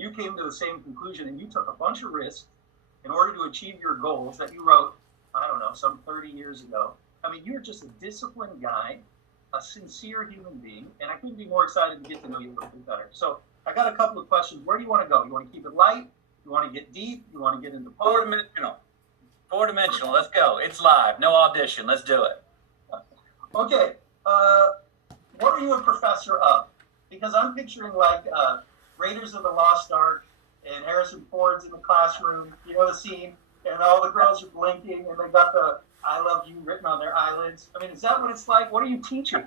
and you came to the same conclusion, and you took a bunch of risks in order to achieve your goals that you wrote, I don't know, some 30 years ago. I mean, you're just a disciplined guy, a sincere human being, and I couldn't be more excited to get to know you a little bit better. So I got a couple of questions. Where do you want to go? You want to keep it light? You want to get deep? You want to get into Four-dimensional. Four-dimensional. Let's go. It's live. No audition. Let's do it. Okay. What are you a professor of? Because I'm picturing like Raiders of the Lost Ark and Harrison Ford's in the classroom. You know the scene? And all the girls are blinking and they got the "I love you" written on their eyelids. I mean, is that what it's like? What are you teaching?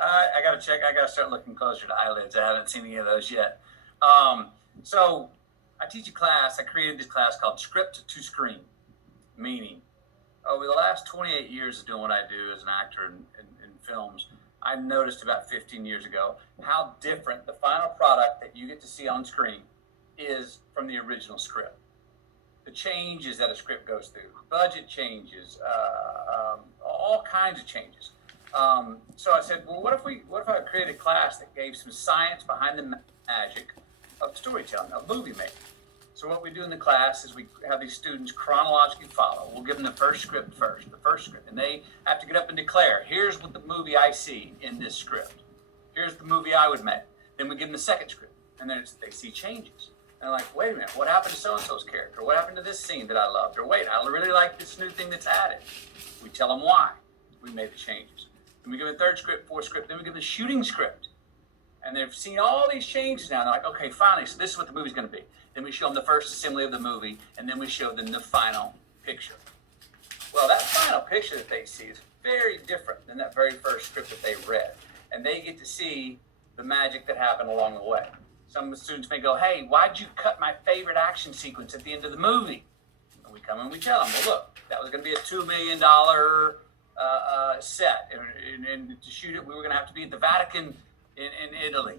I got to check. I got to start looking closer to eyelids. I haven't seen any of those yet. So I teach a class. I created this class called Script to Screen, meaning over the last 28 years of doing what I do as an actor in films, I noticed about 15 years ago how different the final product that you get to see on screen is from the original script. The changes that a script goes through, budget changes, all kinds of changes. So I said, well, what if I created a class that gave some science behind the magic of storytelling, of movie making? So what we do in the class is we have these students chronologically follow. We'll give them the first script, and they have to get up and declare, here's what the movie I see in this script. Here's the movie I would make. Then we give them the second script, and then they see changes. And they're like, wait a minute, what happened to so-and-so's character? What happened to this scene that I loved? Or wait, I really like this new thing that's added. We tell them why we made the changes. Then we give them a third script, fourth script, then we give them a shooting script. And they've seen all these changes now. They're like, okay, finally, so this is what the movie's going to be. Then we show them the first assembly of the movie, and then we show them the final picture. Well, that final picture that they see is very different than that very first script that they read. And they get to see the magic that happened along the way. Some of the students may go, hey, why'd you cut my favorite action sequence at the end of the movie? And we come and we tell them, well, look, that was going to be a $2 million set. And to shoot it, we were going to have to be at the Vatican in Italy.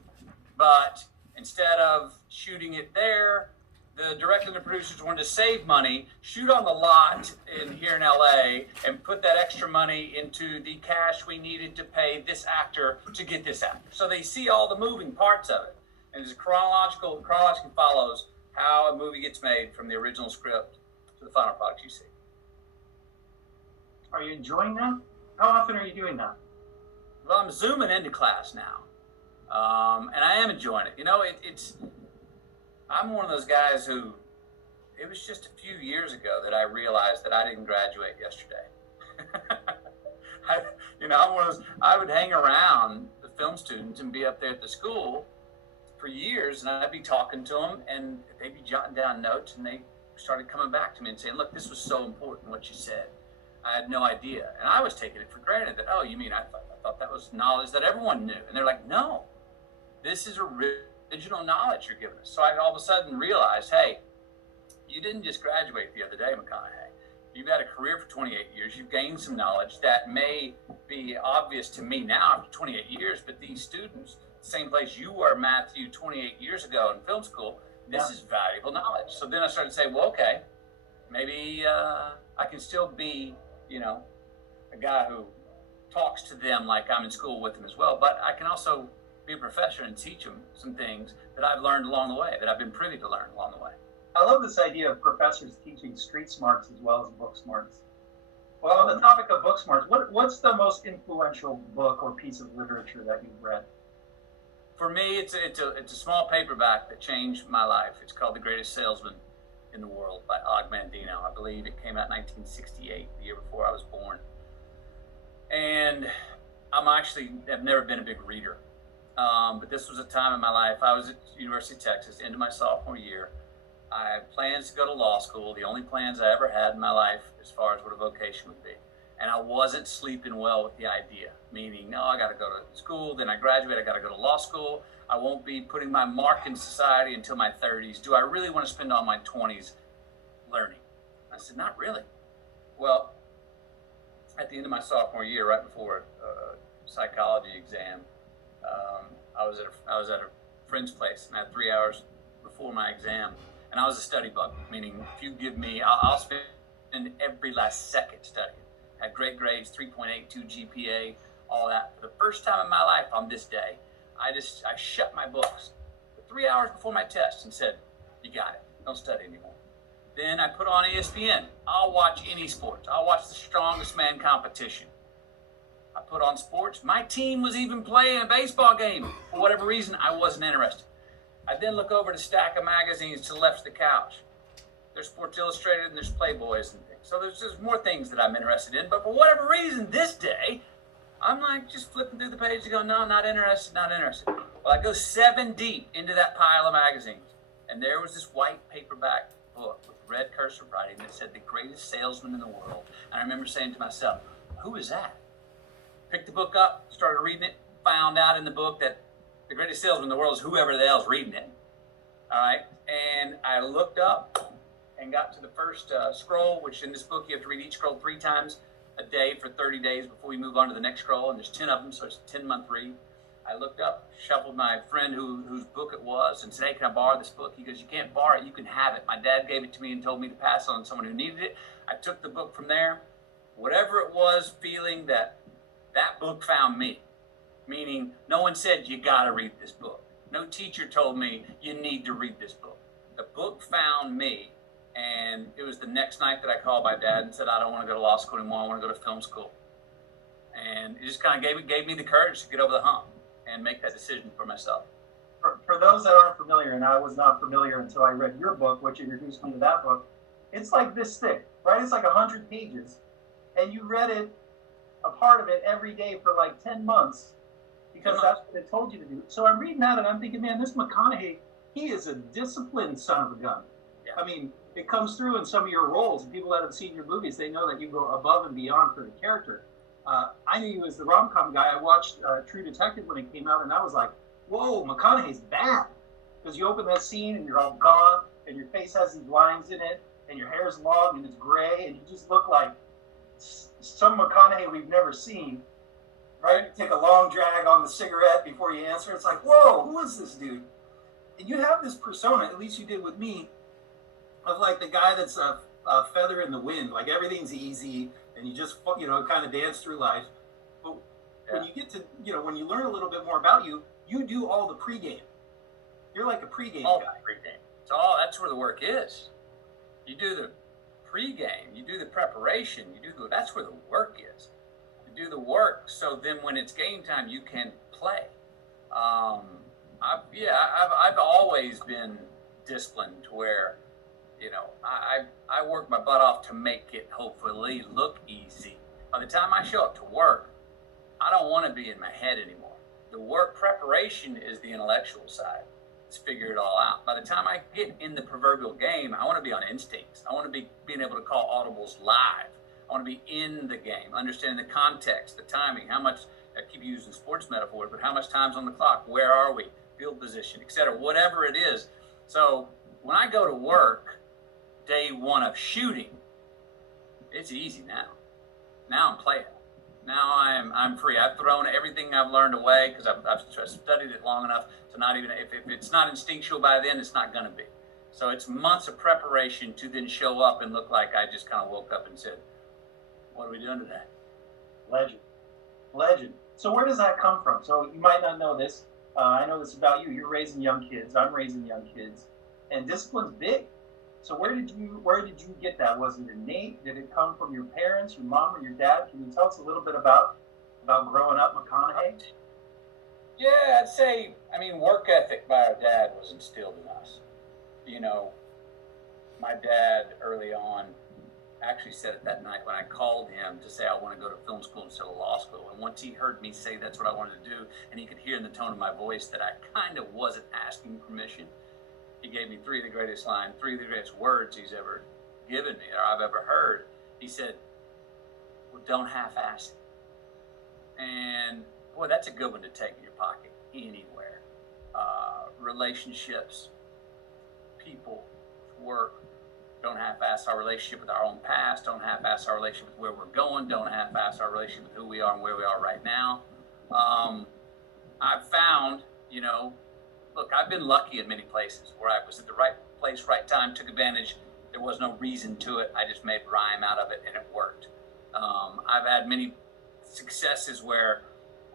But instead of shooting it there, the director and the producers wanted to save money, shoot on the lot here in LA, and put that extra money into the cash we needed to pay this actor to get this actor. So they see all the moving parts of it. And it's chronologically follows how a movie gets made from the original script to the final product you see. Are you enjoying that? How often are you doing that? Well, I'm zooming into class now. And I am enjoying it. You know, I'm one of those guys who, it was just a few years ago that I realized that I didn't graduate yesterday. I'm one of those, I would hang around the film students and be up there at the school for years, and I'd be talking to them, and they'd be jotting down notes, and they started coming back to me and saying, look, this was so important what you said. I had no idea. And I was taking it for granted that, oh, you mean I thought that was knowledge that everyone knew. And they're like, no, this is original knowledge you're giving us. So I all of a sudden realized, hey, you didn't just graduate the other day, McConaughey. You've had a career for 28 years. You've gained some knowledge that may be obvious to me now after 28 years, but these students, same place you were, Matthew, 28 years ago in film school, this is valuable knowledge. So then I started to say, well, okay, maybe I can still be, a guy who talks to them like I'm in school with them as well, but I can also be a professor and teach them some things that I've learned along the way, that I've been privy to learn along the way. I love this idea of professors teaching street smarts as well as book smarts. Well, on the topic of book smarts, what's the most influential book or piece of literature that you've read? For me, it's a small paperback that changed my life. It's called The Greatest Salesman in the World by Og Mandino. I believe it came out in 1968, the year before I was born. And I've never been a big reader. But this was a time in my life. I was at University of Texas, into my sophomore year. I had plans to go to law school, the only plans I ever had in my life as far as what a vocation would be. And I wasn't sleeping well with the idea, meaning, no, I got to go to school, then I graduate, I got to go to law school. I won't be putting my mark in society until my 30s. Do I really want to spend all my 20s learning? I said, not really. Well, at the end of my sophomore year, right before a psychology exam, I was at a friend's place, and I had 3 hours before my exam, and I was a study bug, meaning if you give me, I'll spend every last second studying. Had great grades, 3.82 GPA, all that. For the first time in my life on this day, I shut my books. The 3 hours before my test and said, you got it. Don't study anymore. Then I put on ESPN. I'll watch any sports. I'll watch the strongest man competition. I put on sports. My team was even playing a baseball game. For whatever reason, I wasn't interested. I then look over the stack of magazines to the left of the couch. There's Sports Illustrated and there's Playboys and things. So there's more things that I'm interested in. But for whatever reason, this day, I'm like just flipping through the page and go, no, not interested, not interested. Well, I go 7 deep into that pile of magazines. And there was this white paperback book with red cursive writing that said the greatest salesman in the world. And I remember saying to myself, who is that? Picked the book up, started reading it, found out in the book that the greatest salesman in the world is whoever the hell's reading it. All right. And I looked up and got to the first scroll, which in this book you have to read each scroll 3 times a day for 30 days before you move on to the next scroll. And there's 10 of them, so it's a 10-month read. I looked up, shuffled my friend whose book it was, and said, hey, can I borrow this book? He goes, you can't borrow it, you can have it. My dad gave it to me and told me to pass it on to someone who needed it. I took the book from there. Whatever it was, feeling that book found me. Meaning, no one said, you got to read this book. No teacher told me, you need to read this book. The book found me, and it was the next night that I called my dad and said, I don't want to go to law school anymore, I want to go to film school. And it just kind of gave me the courage to get over the hump and make that decision for myself. For those that aren't familiar, and I was not familiar until I read your book, which introduced me to that book, it's like this thick, right? It's like 100 pages. And you read it, a part of it, every day for like 10 months because that's what it told you to do. So I'm reading that and I'm thinking, man, this McConaughey, he is a disciplined son of a gun. Yeah. I mean, it comes through in some of your roles. People that have seen your movies, they know that you go above and beyond for the character. I knew you as the rom-com guy. I watched True Detective when it came out, and I was like, whoa, McConaughey's bad. Because you open that scene, and you're all gone, and your face has these lines in it, and your hair's long, and it's gray, and you just look like some McConaughey we've never seen, right? You take a long drag on the cigarette before you answer. It's like, whoa, who is this dude? And you have this persona, at least you did with me, of like the guy that's a feather in the wind. Like everything's easy, and you just, kind of dance through life. But when you get to, when you learn a little bit more about you, you do all the pregame. You're like a pregame guy. Pregame. That's where the work is. You do the pregame, you do the preparation, that's where the work is. You do the work so then when it's game time, you can play. I've always been disciplined to where, I work my butt off to make it hopefully look easy. By the time I show up to work, I don't want to be in my head anymore. The work preparation is the intellectual side. Let's figure it all out. By the time I get in the proverbial game, I want to be on instincts. I want to be being able to call audibles live. I want to be in the game, understanding the context, the timing, how much, I keep using sports metaphors, but how much time's on the clock, where are we, field position, etc., whatever it is. So when I go to work, day one of shooting, it's easy now. Now I'm playing. Now I'm free. I've thrown everything I've learned away because I've studied it long enough to not even, if it's not instinctual by then, it's not going to be. So it's months of preparation to then show up and look like I just kind of woke up and said, what are we doing today? Legend. So where does that come from? So you might not know this. I know this about you. You're raising young kids. I'm raising young kids. And discipline's big. So where did you get that? Was it innate? Did it come from your parents, your mom, or your dad? Can you tell us a little bit about growing up McConaughey? Yeah, I'd say, work ethic by our dad was instilled in us. My dad early on actually said it that night when I called him to say I want to go to film school instead of law school. And once he heard me say that's what I wanted to do, and he could hear in the tone of my voice that I kind of wasn't asking permission, he gave me 3 of the greatest lines, 3 of the greatest words he's ever given me or I've ever heard. He said, well, don't half-ass it. And boy, that's a good one to take in your pocket anywhere. Relationships, people, work. Don't half-ass our relationship with our own past. Don't half-ass our relationship with where we're going. Don't half-ass our relationship with who we are and where we are right now. I've found, look, I've been lucky in many places where I was at the right place, right time, took advantage. There was no reason to it. I just made rhyme out of it, and it worked. I've had many successes where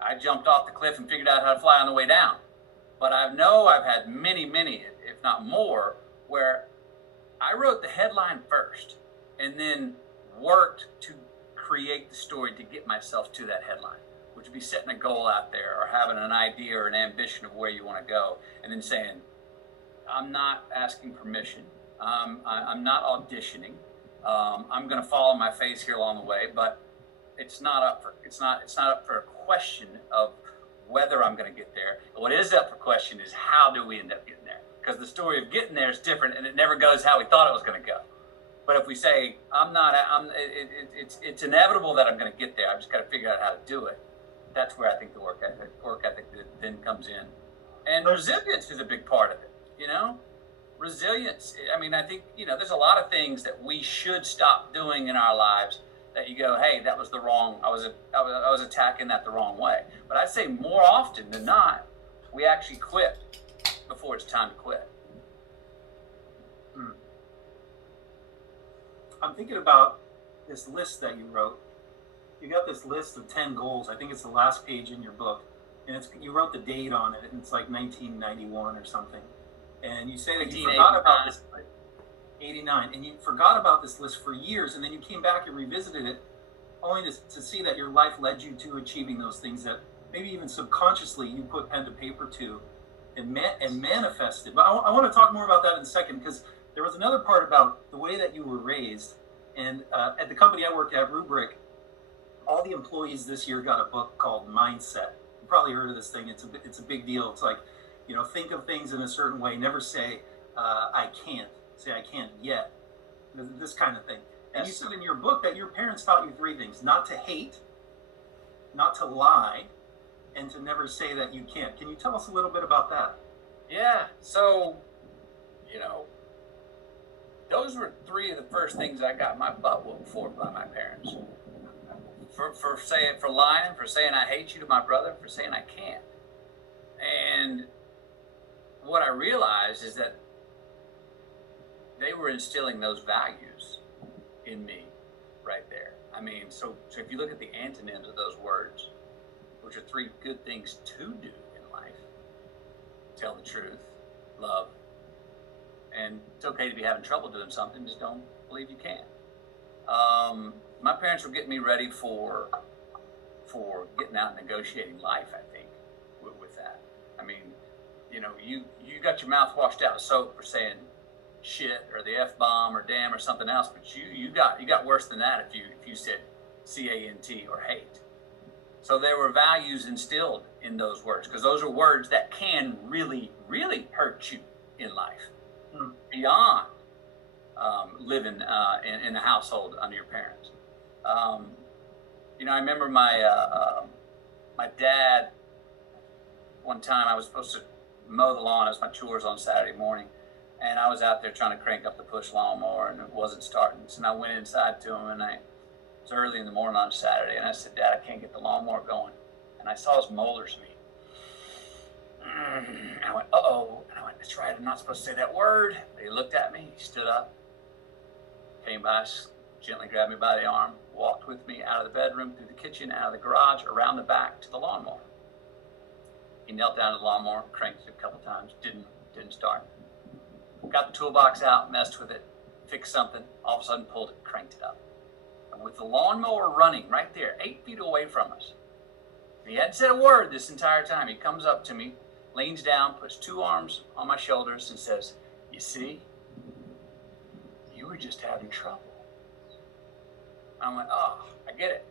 I jumped off the cliff and figured out how to fly on the way down. But I know I've had many, if not more, where I wrote the headline first and then worked to create the story to get myself to that headline, which would be setting a goal out there or having an idea or an ambition of where you want to go, and then saying, I'm not asking permission. I'm not auditioning. I'm going to fall on my face here along the way, but it's not up for a question of whether I'm going to get there. What is up for question is how do we end up getting there? Because the story of getting there is different, and it never goes how we thought it was going to go. But if we say it's inevitable that I'm going to get there, I've just got to figure out how to do it. That's where I think the work ethic then comes in, and resilience is a big part of it. Resilience. I mean, I think there's a lot of things that we should stop doing in our lives that you go, hey, that was the wrong. I was attacking that the wrong way. But I'd say more often than not, we actually quit before it's time to quit. I'm thinking about this list that you wrote. You got this list of 10 goals. I think it's the last page in your book, and you wrote the date on it, and it's like 1991 or something. And you say that you forgot about this, 89, and you forgot about this list for years, and then you came back and revisited it, only to see that your life led you to achieving those things that maybe even subconsciously you put pen to paper to and manifested. But I want to talk more about that in a second, because there was another part about the way that you were raised. And at the company I worked at, Rubrik, all the employees this year got a book called Mindset. You probably heard of this thing. It's a big deal. It's like, think of things in a certain way. Never say, I can't. Say, I can't yet. This kind of thing. And you said in your book that your parents taught you 3 things: not to hate, not to lie, and to never say that you can't. Can you tell us a little bit about that? Yeah. So, those were 3 of the first things I got my butt whooped for by my parents. For lying, for saying I hate you to my brother, for saying I can't. And what I realized is that they were instilling those values in me right there. I mean, so if you look at the antonyms of those words, which are 3 good things to do in life: tell the truth, love, and it's okay to be having trouble doing something, just don't believe you can. My parents were getting me ready for getting out and negotiating life, I think, with that. I mean, you got your mouth washed out with soap for saying shit or the F-bomb or damn or something else, but you got worse than that if you said C-A-N-T or hate. So there were values instilled in those words, because those are words that can really, really hurt you in life beyond living in a household under your parents. I remember my dad, one time I was supposed to mow the lawn. It was my chores on Saturday morning, and I was out there trying to crank up the push lawnmower, and it wasn't starting. So I went inside to him, and it was early in the morning on Saturday, and I said, Dad, I can't get the lawnmower going. And I saw his molars meet. And I went, uh-oh. And I went, that's right, I'm not supposed to say that word. But he looked at me, he stood up, came by, gently grabbed me by the arm, walked with me out of the bedroom, through the kitchen, out of the garage, around the back to the lawnmower. He knelt down to the lawnmower, cranked it a couple times, didn't start. Got the toolbox out, messed with it, fixed something, all of a sudden pulled it, cranked it up. And with the lawnmower running right there, 8 feet away from us, he hadn't said a word this entire time. He comes up to me, leans down, puts 2 arms on my shoulders, and says, you see, you were just having trouble. I went, oh, I get it.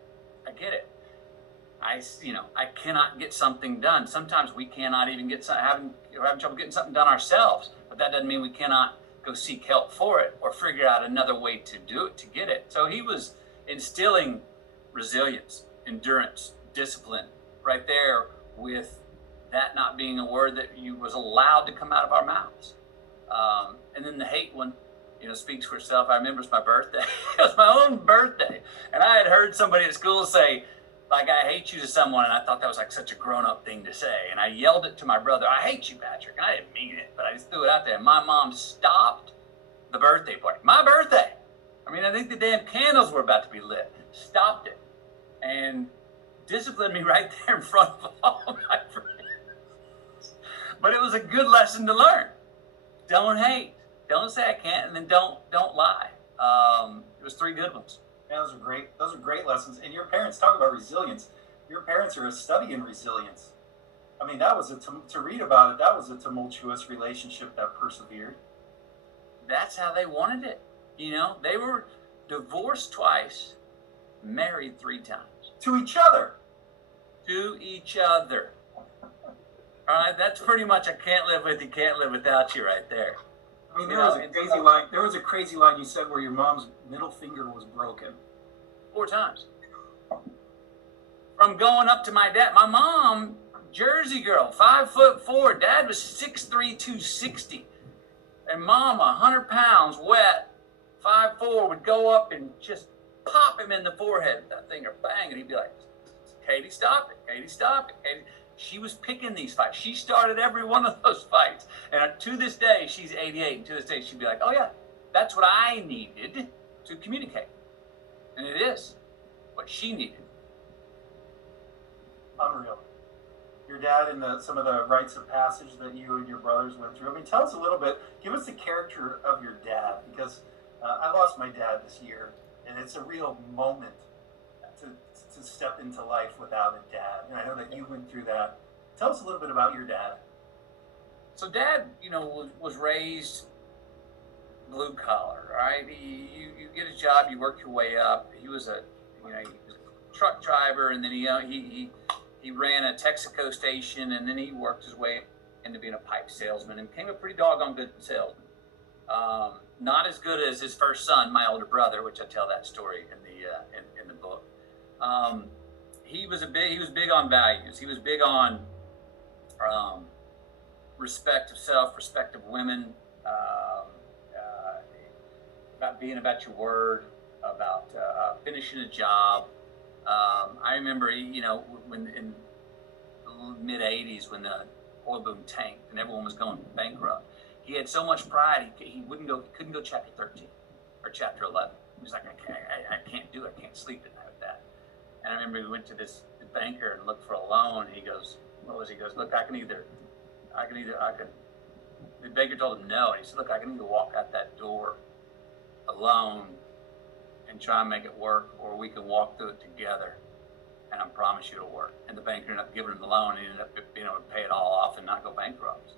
I cannot get something done. Sometimes we cannot even having trouble getting something done ourselves, but that doesn't mean we cannot go seek help for it or figure out another way to do it, to get it. So he was instilling resilience, endurance, discipline right there, with that not being a word that was allowed to come out of our mouths. And then the hate one, speaks for itself. I remember it was my birthday. It was my own birthday. And I had heard somebody at school say, like, I hate you to someone, and I thought that was like such a grown-up thing to say. And I yelled it to my brother, I hate you, Patrick. And I didn't mean it, but I just threw it out there. And my mom stopped the birthday party. My birthday! I mean, I think the damn candles were about to be lit. Stopped it. And disciplined me right there in front of all my friends. But it was a good lesson to learn. Don't hate. Don't say I can't, and then don't lie. It was 3 good ones. Yeah, those are great. Those are great lessons. And your parents, talk about resilience. Your parents are a study in resilience. I mean, that was to read about it. That was a tumultuous relationship that persevered. That's how they wanted it. They were divorced twice, married 3 times. To each other. To each other. All right, that's pretty much a can't live with you, can't live without you right there. I mean, there was a crazy line. There was a crazy line you said where your mom's middle finger was broken. 4 times. From going up to my dad. My mom, Jersey girl, 5'4". Dad was 6'3", 260. And mom, 100 pounds, wet, 5'4", would go up and just pop him in the forehead with that finger, bang, and he'd be like, Katie, stop it. Katie, stop it. Katie. She was picking these fights. She started every one of those fights. And to this day, she's 88. And to this day, she'd be like, oh, yeah, that's what I needed to communicate. And it is what she needed. Unreal. Your dad and some of the rites of passage that you and your brothers went through. I mean, tell us a little bit. Give us the character of your dad, because I lost my dad this year, and it's a real moment to step into life without a dad. And I know that you went through that. Tell us a little bit about your dad. So Dad, was raised blue collar, right? You get a job, you work your way up. He was a truck driver, and then he ran a Texaco station, and then he worked his way into being a pipe salesman and became a pretty doggone good salesman. Not as good as his first son, my older brother, which I tell that story in the book. He was big on values. He was big on respect of self, respect of women, about being about your word, about finishing a job. I remember, when in the mid '80s, when the oil boom tanked and everyone was going bankrupt, he had so much pride he couldn't go chapter 13 or chapter 11. He was like, I can't do it. I can't sleep at night with that. And I remember we went to the banker and looked for a loan. He goes, he goes, look, I could. The banker told him no. And he said, look, I can either walk out that door alone and try and make it work, or we can walk through it together, and I promise you it'll work. And the banker ended up giving him the loan, and he ended up being able to pay it all off and not go bankrupt.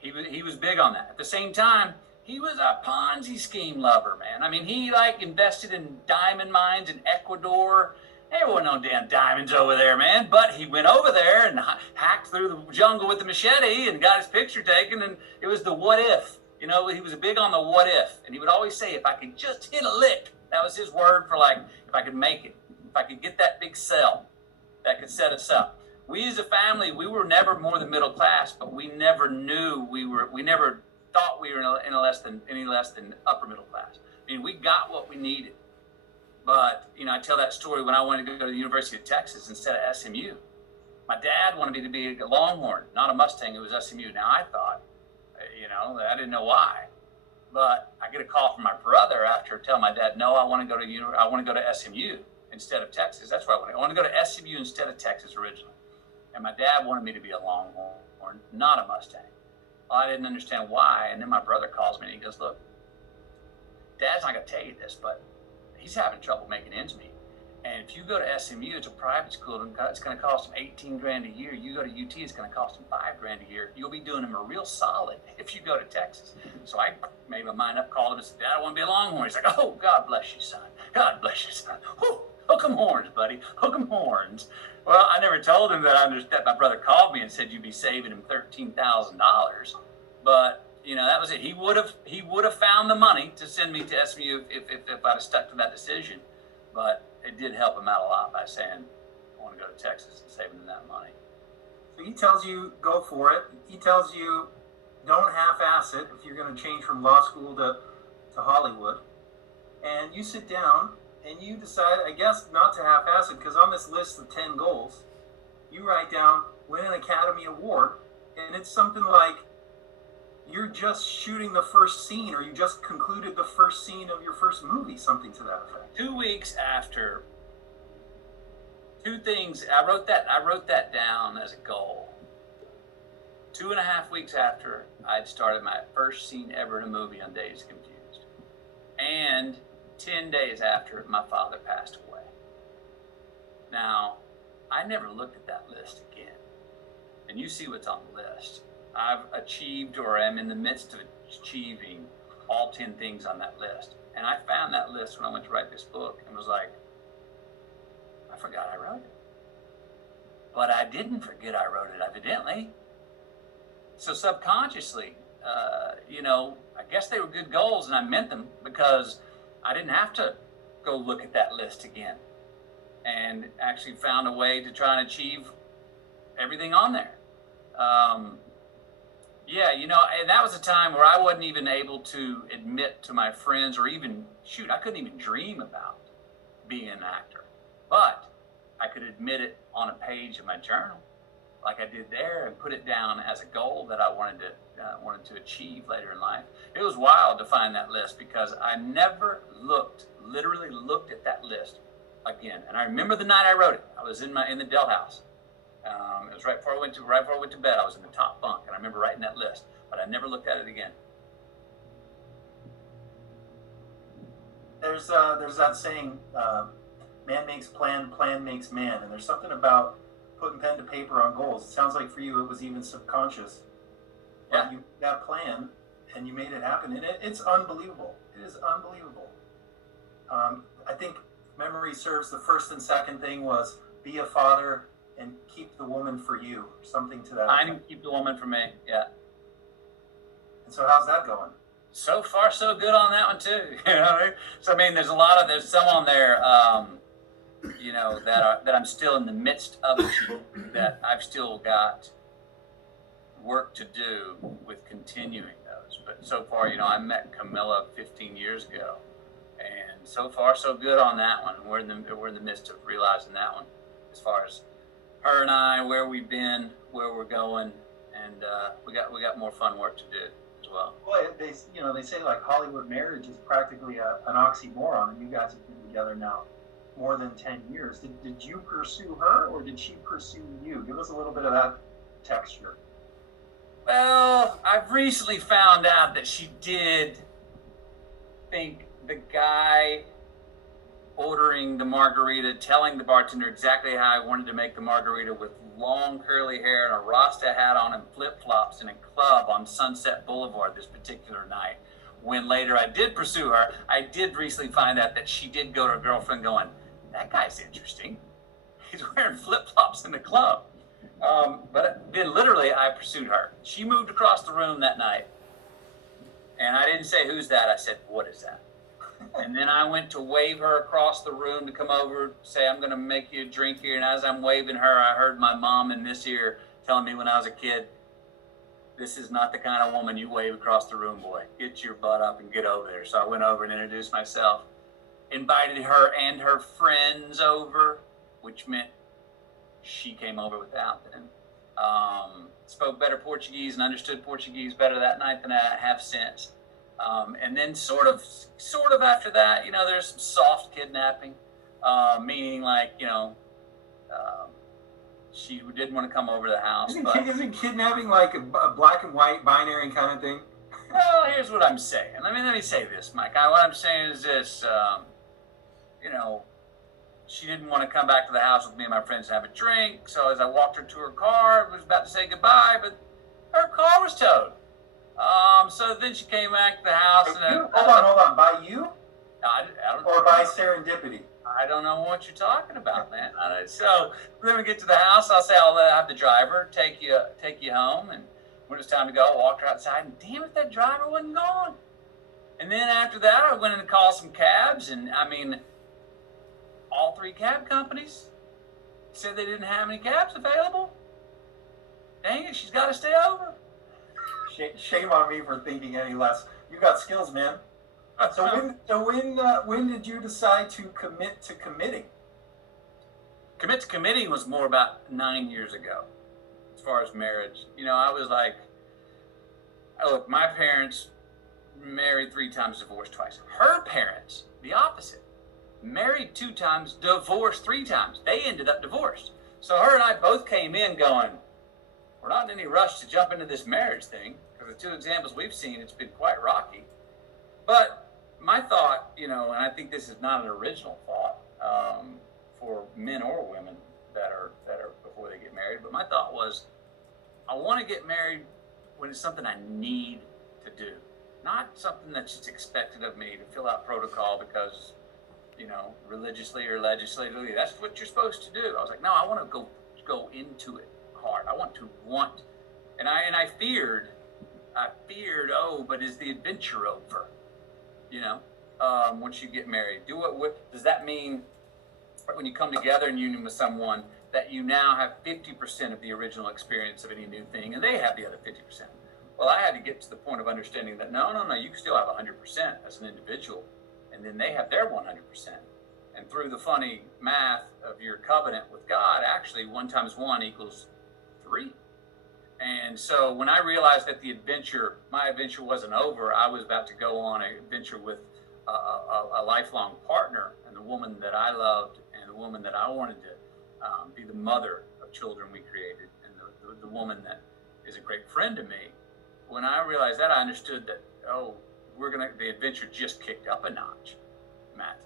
He was big on that. At the same time, he was a Ponzi scheme lover, man. I mean, he invested in diamond mines in Ecuador. There wasn't no damn diamonds over there, man. But he went over there and hacked through the jungle with the machete and got his picture taken, and it was the what if. He was big on the what if. And he would always say, if I could just hit a lick, that was his word for if I could make it. If I could get that big sell that could set us up. We as a family, we were never more than middle class, but we never knew we never thought we were any less than upper middle class. I mean, we got what we needed. But, I tell that story when I wanted to go to the University of Texas instead of SMU. My dad wanted me to be a Longhorn, not a Mustang. It was SMU. Now, I thought, I didn't know why. But I get a call from my brother after telling my dad, no, I want to go to SMU instead of Texas. That's where I want to go. I want to go to SMU instead of Texas originally. And my dad wanted me to be a Longhorn, not a Mustang. Well, I didn't understand why. And then my brother calls me and he goes, look, Dad's not going to tell you this, but he's having trouble making ends meet. And if you go to SMU, it's a private school, and it's going to cost him $18,000 a year. You go to UT, it's going to cost him $5,000 a year. You'll be doing him a real solid if you go to Texas. So I made my mind up, called him and said, Dad, I want to be a Longhorn. He's like, oh, God bless you, son. God bless you, son. Whew. Hook 'em horns, buddy. Hook 'em horns. Well, I never told him that my brother called me and said you'd be saving him $13,000. But that was it. He would have found the money to send me to SMU if I'd have stuck to that decision. But it did help him out a lot by saying, I want to go to Texas and saving him that money. So he tells you, go for it. He tells you, don't half-ass it if you're going to change from law school to Hollywood. And you sit down and you decide, I guess, not to half-ass it, because on this list of 10 goals, you write down, win an Academy Award, and it's something like, you're just shooting the first scene, or you just concluded the first scene of your first movie, something to that effect. 2 weeks after, 2 things, I wrote that down as a goal. 2.5 weeks after I'd started my first scene ever in a movie on Dazed and Confused. And 10 days after my father passed away. Now, I never looked at that list again. And you see what's on the list. I've achieved or am in the midst of achieving all 10 things on that list. And I found that list when I went to write this book and was like, I forgot I wrote it. But I didn't forget I wrote it, evidently. So subconsciously, I guess they were good goals and I meant them because I didn't have to go look at that list again, and actually found a way to try and achieve everything on there. And that was a time where I wasn't even able to admit to my friends or even, I couldn't even dream about being an actor. But I could admit it on a page of my journal, like I did there, and put it down as a goal that I wanted to achieve later in life. It was wild to find that list because I never literally looked at that list again. And I remember the night I wrote it. I was in the Dell house. It was right before I went to bed. I was in the top bunk, and I remember writing that list, but I never looked at it again. There's that saying, man makes plan, plan makes man, and there's something about putting pen to paper on goals. It sounds like for you it was even subconscious. Yeah. You that plan and you made it happen, and it's unbelievable. It is unbelievable. I think memory serves, the first and second thing was be a father and keep the woman for you, something to that. I can keep the woman for me. Yeah. And so how's that going? So far, so good on that one too. So I mean, there's some on there, that I'm still in the midst of achieving, that I've still got work to do with continuing those. But so far, I met Camilla 15 years ago, and so far, so good on that one. We're in the midst of realizing that one, as far as her and I, where we've been, where we're going, and we got more fun work to do as well. Well, they say like Hollywood marriage is practically an oxymoron, and you guys have been together now more than 10 years. Did you pursue her, or did she pursue you? Give us a little bit of that texture. Well, I've recently found out that she did think the guy ordering the margarita, telling the bartender exactly how I wanted to make the margarita with long curly hair and a Rasta hat on and flip-flops in a club on Sunset Boulevard this particular night. When later I did pursue her, I did recently find out that she did go to her girlfriend going, that guy's interesting. He's wearing flip-flops in the club. But then literally I pursued her. She moved across the room that night. And I didn't say, who's that? I said, what is that? And then I went to wave her across the room to come over, say, I'm going to make you a drink here. And as I'm waving her, I heard my mom in this ear telling me when I was a kid, this is not the kind of woman you wave across the room, boy. Get your butt up and get over there. So I went over and introduced myself, invited her and her friends over, which meant she came over without them. Spoke better Portuguese and understood Portuguese better that night than I have since. And then sort of after that, there's some soft kidnapping, meaning like, she didn't want to come over to the house. Isn't kidnapping like a black and white binary kind of thing? Well, here's what I'm saying. Let me say this, Mike. What I'm saying is this, she didn't want to come back to the house with me and my friends and have a drink. So as I walked her to her car, I was about to say goodbye, but her car was towed. So then she came back to the house. Hold on. By you? I don't or by serendipity? I don't know what you're talking about, man. So then we get to the house. I'll say I'll have the driver take you home. And when it was time to go, I walked her outside, and damn it, that driver wasn't gone. And then after that, I went in and called some cabs, and all 3 cab companies said they didn't have any cabs available. Dang it, she's got to stay over. Shame on me for thinking any less. You got skills, man. So when did you decide to commit to committing? Commit to committing was more about 9 years ago, as far as marriage. I was like, look, my parents married 3 times, divorced twice. Her parents, the opposite. Married 2 times, divorced 3 times. They ended up divorced. So her and I both came in going, we're not in any rush to jump into this marriage thing, because the two examples we've seen, it's been quite rocky. But my thought, and I think this is not an original thought for men or women that are before they get married, but my thought was, I want to get married when it's something I need to do, not something that's just expected of me to fill out protocol because, religiously or legislatively, that's what you're supposed to do. I was like, no, I want to go into it hard. I want, and I feared, oh, but is the adventure over? Once you get married, what does that mean when you come together in union with someone that you now have 50% of the original experience of any new thing and they have the other 50%? Well, I had to get to the point of understanding that no, you still have 100% as an individual, and then they have their 100%. And through the funny math of your covenant with God, actually 1 times 1 equals 3. And so when I realized that my adventure wasn't over, I was about to go on an adventure with a lifelong partner, and the woman that I loved and the woman that I wanted to be the mother of children we created, and the woman that is a great friend to me. When I realized that, I understood that, the adventure just kicked up a notch, Matthew.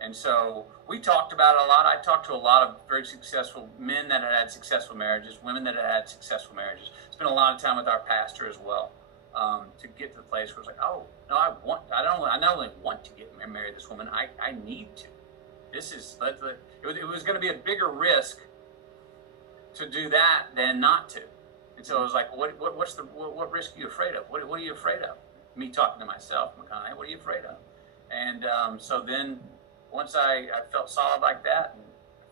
And so we talked about it a lot. I talked to a lot of very successful men that had successful marriages, women that had successful marriages. Spent a lot of time with our pastor as well, to get to the place where it's like, oh, no, I not only want to get married to this woman, I need to. It was going to be a bigger risk to do that than not to. And so I was like, what risk are you afraid of? What are you afraid of? Me talking to myself, McConaughey, what are you afraid of? And so then once I felt solid like that, and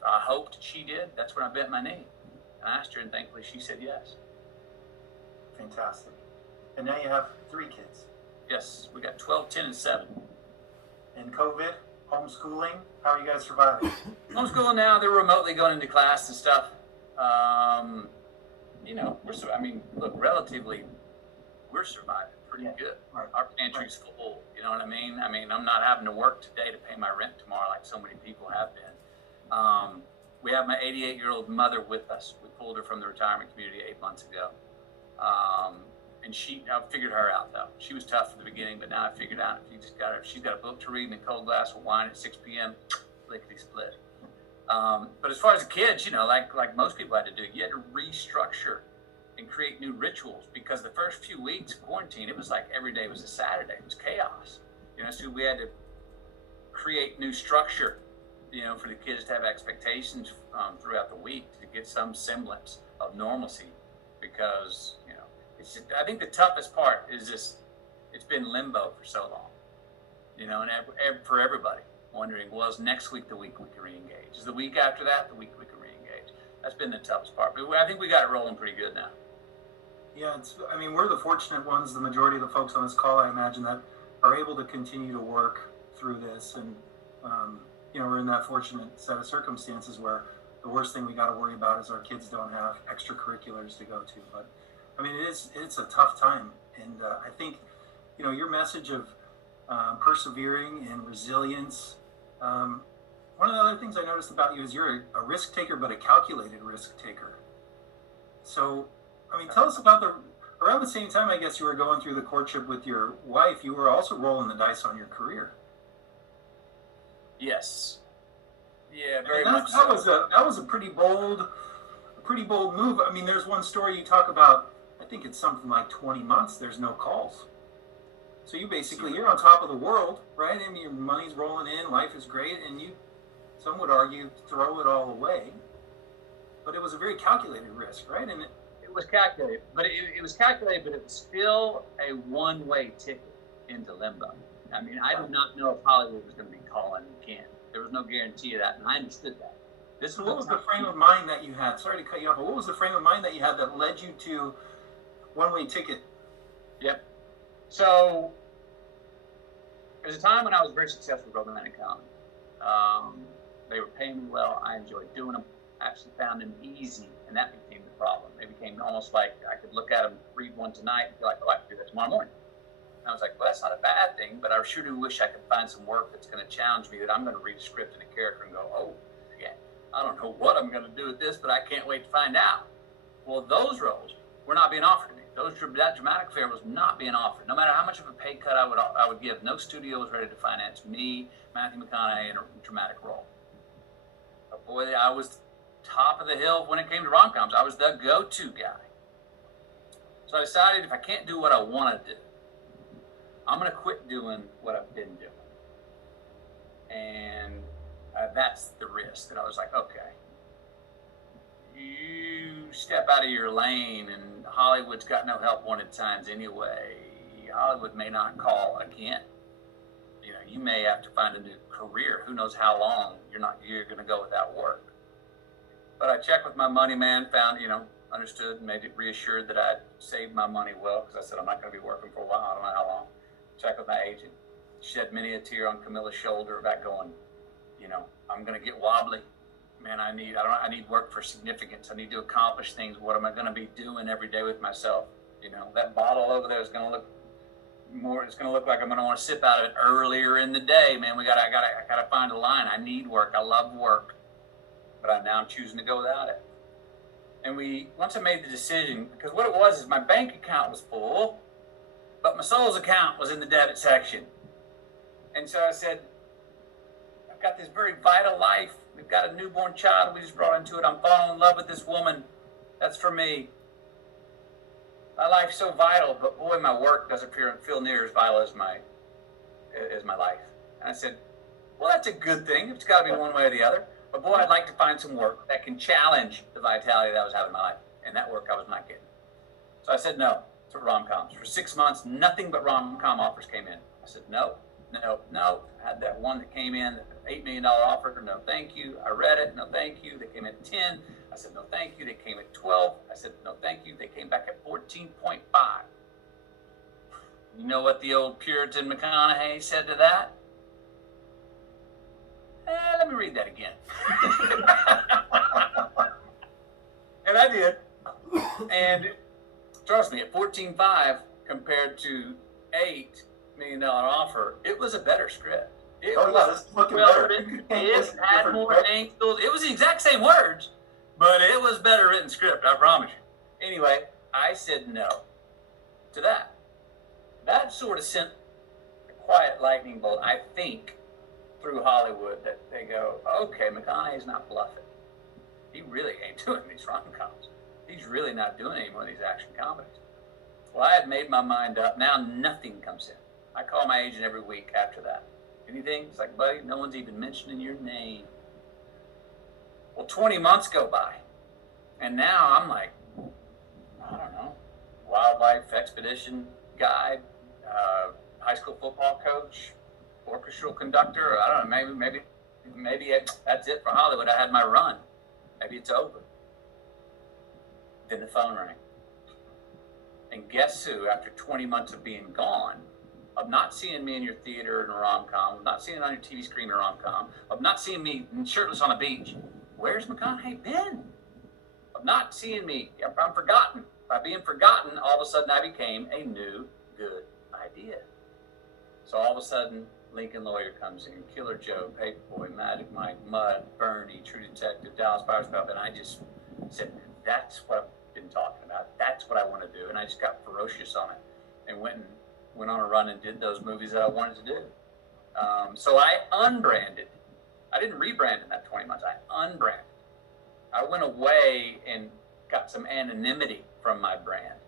I hoped she did, that's when I bent my knee and asked her, and thankfully she said yes. Fantastic. And now you have 3 kids. Yes, we got 12, 10, and 7. And COVID, homeschooling, how are you guys surviving? Homeschooling now, they're remotely going into class and stuff. Relatively, we're surviving pretty good. Right. Our pantry's full, you know what I mean? I'm not having to work today to pay my rent tomorrow like so many people have been. We have my 88-year-old mother with us. We pulled her from the retirement community 8 months ago. And I figured her out though. She was tough at the beginning, but now I figured out if she's got a book to read and a cold glass of wine at 6 p.m., lickety split. But as far as the kids, like most people had to do, you had to restructure and create new rituals, because the first few weeks of quarantine, it was like every day was a Saturday. It was chaos. So we had to create new structure, for the kids to have expectations throughout the week to get some semblance of normalcy, because, I think the toughest part is it's been limbo for so long, and for everybody wondering, well, is next week the week we can re-engage? Is the week after that the week we can re-engage? That's been the toughest part. But I think we got it rolling pretty good now. Yeah, we're the fortunate ones, the majority of the folks on this call, I imagine, that are able to continue to work through this. And, we're in that fortunate set of circumstances where the worst thing we got to worry about is our kids don't have extracurriculars to go to. But, it's a tough time. And I think, your message of persevering and resilience. One of the other things I noticed about you is you're a risk taker, but a calculated risk taker. So, tell us about around the same time, I guess, you were going through the courtship with your wife, you were also rolling the dice on your career. Yes. Yeah, very much that so. That was a pretty bold move. There's one story you talk about, I think it's something like 20 months, there's no calls. So you're on top of the world, right? Your money's rolling in, life is great, and some would argue, throw it all away. But it was a very calculated risk, right? And it was calculated, but it was still a one-way ticket into limbo. I did not know if Hollywood was going to be calling Ken. There was no guarantee of that, and I understood that. So what was the frame of mind that you had? Sorry to cut you off, but what was the frame of mind that you had that led you to one-way ticket? Yep. So there's a time when I was very successful with romantic comedy. They were paying me well. I enjoyed doing them. I actually found them easy, and that became the problem. They became almost like I could look at them, read one tonight, and feel like, I can do that tomorrow morning. And I was like, well, that's not a bad thing, but I sure do wish I could find some work that's going to challenge me, that I'm going to read a script and a character and go, oh, yeah, I don't know what I'm going to do with this, but I can't wait to find out. Well, those roles were not being offered to me. That dramatic affair was not being offered. No matter how much of a pay cut I would give, no studio was ready to finance me, Matthew McConaughey, in a dramatic role. But boy, I was top of the hill when it came to rom-coms. I was the go-to guy. So I decided if I can't do what I want to do, I'm going to quit doing what I've been doing. And that's the risk. And I was like, okay, you step out of your lane, and Hollywood's got no help wanted signs anyway. Hollywood may not call again. You know, you may have to find a new career. Who knows how long you're going to go without work. But I checked with my money man, found, understood, made it reassured that I'd saved my money well, because I said I'm not going to be working for a while. I don't know how long. Checked with my agent. Shed many a tear on Camilla's shoulder about going, I'm going to get wobbly. Man, I need work for significance. I need to accomplish things. What am I going to be doing every day with myself? That bottle over there is going to look more, it's going to look like I'm going to want to sip out of it earlier in the day, man. I got to find a line. I need work. I love work. But I'm choosing to go without it. And once I made the decision, because what it was is my bank account was full, but my soul's account was in the debit section. And so I said, I've got this very vital life. We've got a newborn child we just brought into it. I'm falling in love with this woman. That's for me. My life's so vital, but boy, my work doesn't feel near as vital as my life. And I said, well, that's a good thing. It's got to be one way or the other. But boy, I'd like to find some work that can challenge the vitality that I was having in my life. And that work I was not getting. So I said no to rom-coms. For 6 months, nothing but rom-com offers came in. I said no. I had that one that came in, $8 million offer. No, thank you. I read it. No, thank you. They came at 10. I said no, thank you. They came at 12. I said no, thank you. They came back at 14.5. You know what the old Puritan McConaughey said to that? Let me read that again. And I did. And trust me, at 14.5 compared to $8 million offer, it was a better script. It was looking well better. written. It had more angles. It was the exact same words, but it was better written script, I promise you. Anyway, I said no to that. That sort of sent a quiet lightning bolt, I think, through Hollywood, that they go, okay, McConaughey's not bluffing. He really ain't doing these rom-coms. He's really not doing any more of these action comedies. Well, I had made my mind up. Now nothing comes in. I call my agent every week after that. Anything? It's like, buddy, no one's even mentioning your name. Well, 20 months go by. And now I'm like, I don't know, wildlife expedition guide, high school football coach, orchestral conductor. I don't know, maybe that's it for Hollywood. I had my run. Maybe it's over. Then the phone rang. And guess who, after 20 months of being gone, of not seeing me in your theater in a rom-com, of not seeing it on your TV screen in a rom-com, of not seeing me shirtless on a beach, where's McConaughey been? Of not seeing me, I'm forgotten. By being forgotten, all of a sudden I became a new good idea. So all of a sudden, Lincoln Lawyer comes in, Killer Joe, Paperboy, Magic Mike, Mud, Bernie, True Detective, Dallas Buyers Club, and I just said, that's what I've been talking about. That's what I want to do. And I just got ferocious on it and went on a run and did those movies that I wanted to do. So I unbranded. I didn't rebrand in that 20 months. I unbranded. I went away and got some anonymity from my brand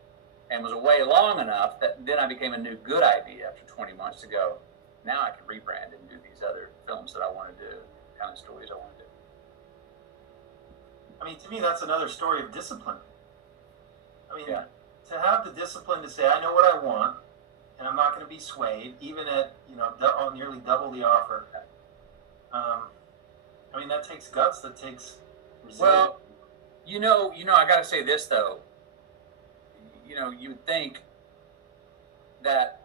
and was away long enough that then I became a new good idea after 20 months to go, now I can rebrand and do these other films that I want to do, kind of stories I want to do. I mean, to me, that's another story of discipline. I mean, Yeah. to have the discipline to say, I know what I want, and I'm not going to be swayed, even at nearly double the offer. I mean, that takes guts. That takes resilience. Well, I got to say this though. You would think that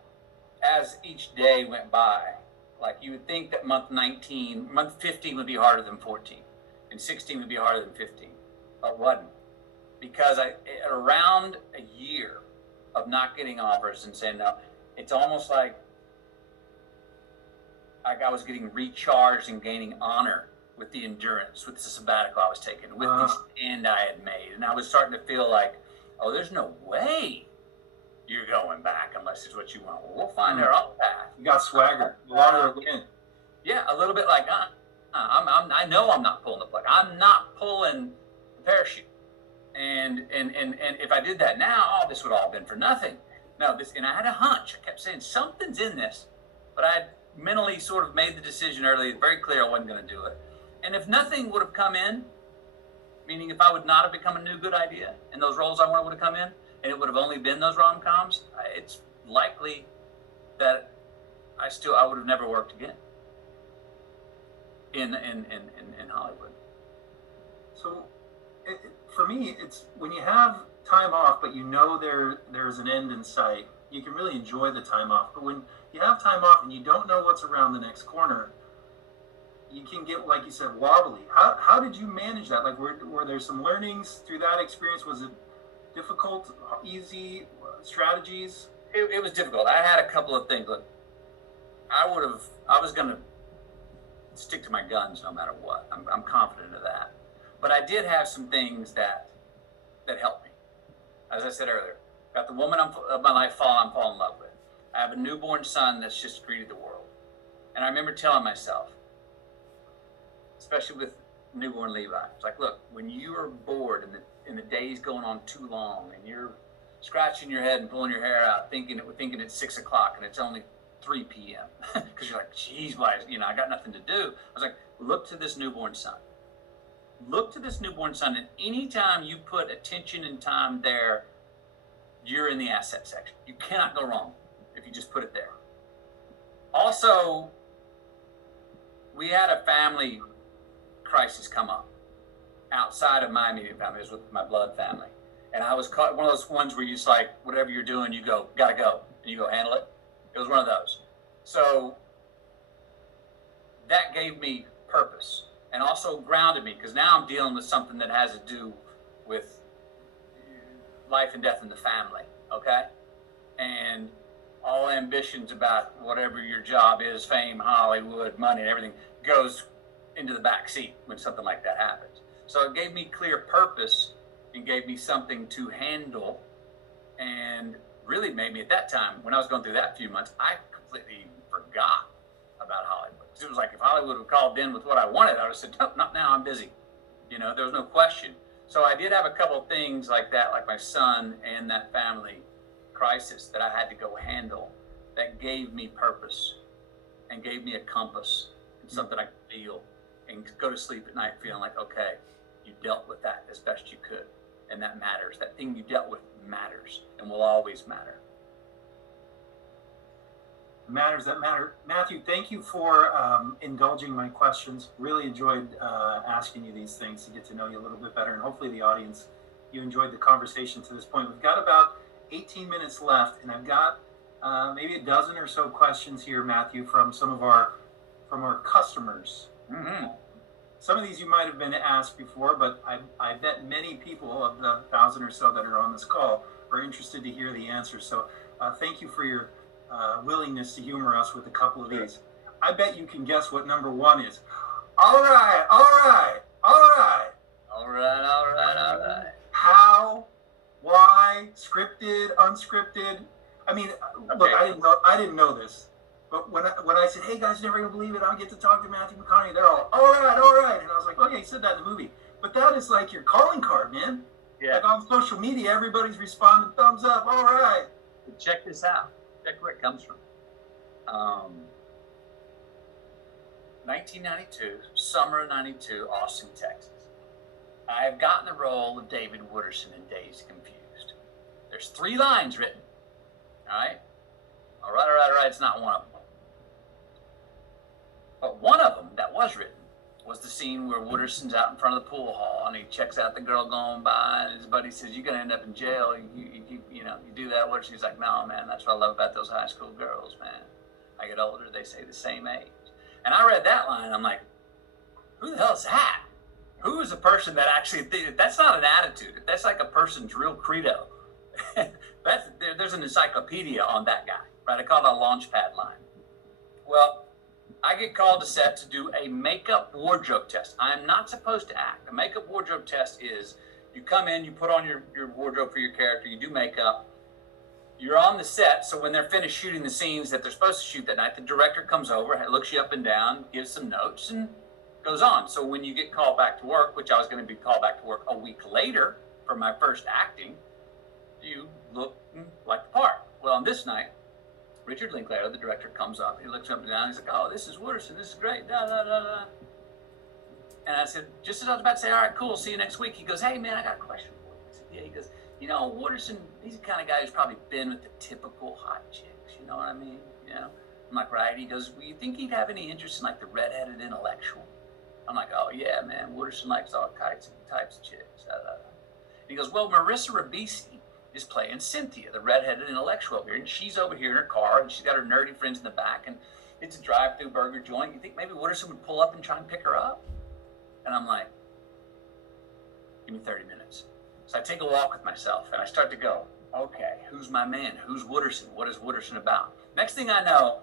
as each day went by, like you would think that month 15 would be harder than 14, and 16 would be harder than 15, but it wasn't, because around a year of not getting offers and saying no, it's almost like I was getting recharged and gaining honor with the endurance, with the sabbatical I was taking, with the stand I had made, and I was starting to feel like oh, there's no way you're going back unless it's what you want. Well, we'll find our own path. You got swagger. A lot of it. Yeah, a little bit like, I know I'm not pulling the plug. I'm not pulling the parachute. And if I did that now, this would all have been for nothing. No, and I had a hunch. I kept saying something's in this, but I mentally sort of made the decision early, very clear I wasn't going to do it. And if nothing would have come in, meaning if I would not have become a new good idea and those roles I wanted would have come in, and it would have only been those rom-coms, it's likely that I would have never worked again in Hollywood. So for me, it's when you have time off, but you know there's an end in sight, you can really enjoy the time off. But when you have time off and you don't know what's around the next corner, you can get, like you said, wobbly. How did you manage that? Like, were there some learnings through that experience? Was it difficult, easy, strategies? It was difficult. I had a couple of things. Look, I was going to stick to my guns no matter what. I'm confident of that. But I did have some things that helped me. As I said earlier, got the woman of my life I'm falling in love with. I have a newborn son that's just greeted the world. And I remember telling myself, especially with newborn Levi, it's like, look, when you are bored and the day's going on too long and you're scratching your head and pulling your hair out, thinking it's 6 o'clock and it's only 3 p.m. because you're like, geez, why? I got nothing to do. I was like, look to this newborn son. Look to this newborn son, and anytime you put attention and time there, you're in the asset section. You cannot go wrong if you just put it there. Also, we had a family crisis come up outside of my immediate family. It was with my blood family. And I was caught one of those ones where you just like, whatever you're doing, you go, gotta go. And you go handle it. It was one of those. So that gave me purpose and also grounded me, because now I'm dealing with something that has to do with life and death in the family, okay? And all ambitions about whatever your job is, fame, Hollywood, money, and everything goes into the back seat when something like that happens. So it gave me clear purpose and gave me something to handle, and really made me, at that time, when I was going through that few months, I completely forgot about Hollywood. It was like if Hollywood would have called in with what I wanted, I would have said, no, not now, I'm busy. There was no question. So I did have a couple of things like that, like my son and that family crisis that I had to go handle, that gave me purpose and gave me a compass and something I could feel and go to sleep at night feeling like, okay, you dealt with that as best you could. And that matters. That thing you dealt with matters and will always matter. Matters that matter. Matthew, thank you for indulging my questions. Really enjoyed asking you these things to get to know you a little bit better, and hopefully the audience, you enjoyed the conversation to this point. We've got about 18 minutes left, and I've got maybe a dozen or so questions here, Matthew, from our customers. Mm-hmm. Some of these you might have been asked before, but I bet many people of the 1,000 or so that are on this call are interested to hear the answers. So thank you for your willingness to humor us with a couple of these. I bet you can guess what number one is. All right. How, why, scripted, unscripted? I mean, look, I didn't know this, but when I said, hey guys, you're never gonna believe it, I'll get to talk to Mathew McConaughey, they're all right, and I was like, oh yeah, he said that in the movie. But that is like your calling card, man. Yeah. Like on social media, everybody's responding, thumbs up, all right. Check this out. Check where it comes from. 1992, summer of 92, Austin, Texas. I have gotten the role of David Wooderson in Dazed and Confused. There's 3 lines written. All right, it's not one of them. But one of them that was written was the scene where Wooderson's out in front of the pool hall and he checks out the girl going by, and his buddy says, you're going to end up in jail. You do that. Wooderson's like, no, man, that's what I love about those high school girls, man. I get older, they say the same age. And I read that line, and I'm like, who the hell is that? Who is a person that actually, that's not an attitude. That's like a person's real credo. There's an encyclopedia on that guy, right? I call it a launchpad line. Well, I get called to set to do a makeup wardrobe test. I am not supposed to act. A makeup wardrobe test is You come in, you put on your wardrobe for your character, you do makeup. You're on the set, so when they're finished shooting the scenes that they're supposed to shoot that night, the director comes over, looks you up and down, gives some notes, and goes on. So when you get called back to work, which I was going to be called back to work a week later for my first acting, you look like the part. Well, on this night, Richard Linklater, the director, comes up. He looks up and down. He's like, "Oh, this is Wooderson. This is great." Da, da, da, da. And I said, just as I was about to say, "All right, cool. See you next week." He goes, "Hey, man, I got a question for you." I said, "Yeah." He goes, "You know, Wooderson, he's the kind of guy who's probably been with the typical hot chicks. You know what I mean? You know?" I'm like, "Right." He goes, "Well, you think he'd have any interest in like the redheaded intellectual?" I'm like, "Oh yeah, man. Wooderson likes all types of chicks." Da, da, da. He goes, "Well, Marissa Ribisi is playing Cynthia, the redheaded intellectual over here, and she's over here in her car, and she's got her nerdy friends in the back, and it's a drive-through burger joint. You think maybe Wooderson would pull up and try and pick her up?" And I'm like, "Give me 30 minutes." So I take a walk with myself, and I start to go, "Okay, who's my man? Who's Wooderson? What is Wooderson about?" Next thing I know,